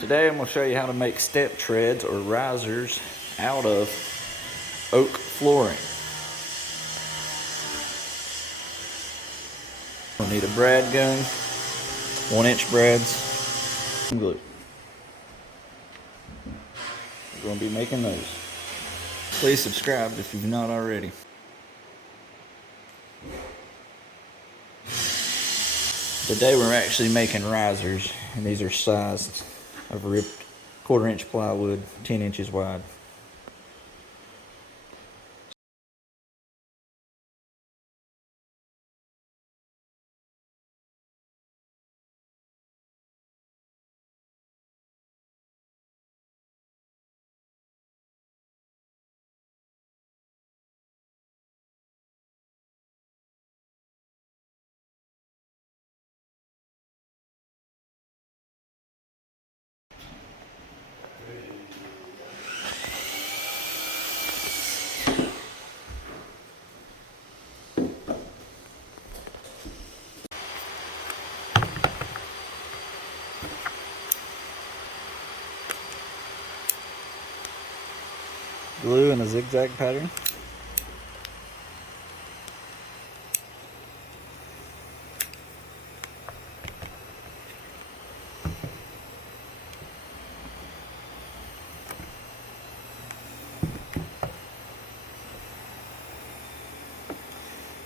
Today I'm going to show you how to make step treads or risers out of oak flooring. We'll need a brad gun, 1-inch brads, and glue. We're going to be making those. Please subscribe if you've not already. Today we're actually making risers, and these are sized. I've ripped 1/4-inch plywood, 10 inches wide. Glue in a zigzag pattern.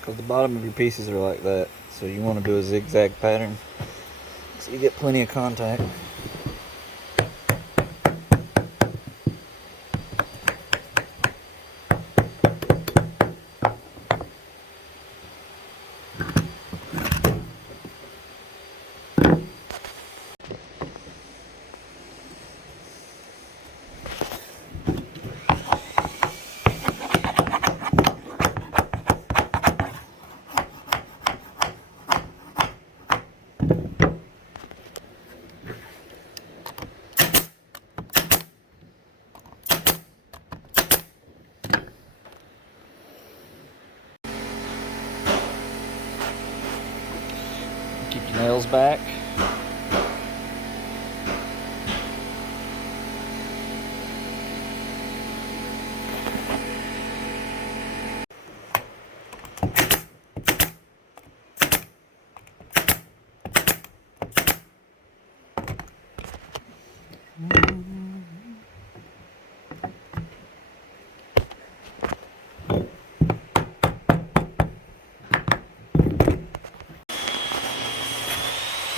Because the bottom of your pieces are like that, so you want to do a zigzag pattern so you get plenty of contact. Keep your nails back.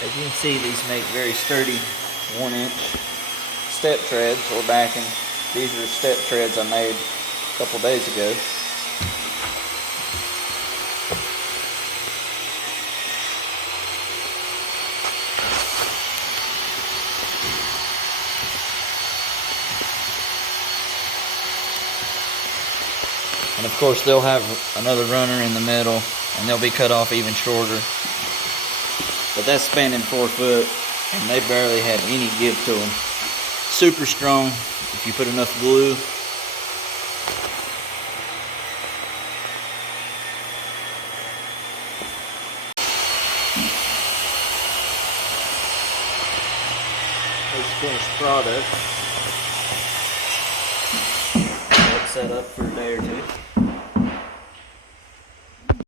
As you can see, these make very sturdy 1-inch step treads or backing. These are step treads I made a couple days ago. And of course they'll have another runner in the middle and they'll be cut off even shorter. But that's spanning 4 foot, and they barely have any give to them. Super strong if you put enough glue. This finished product. Let it set up for a day or two.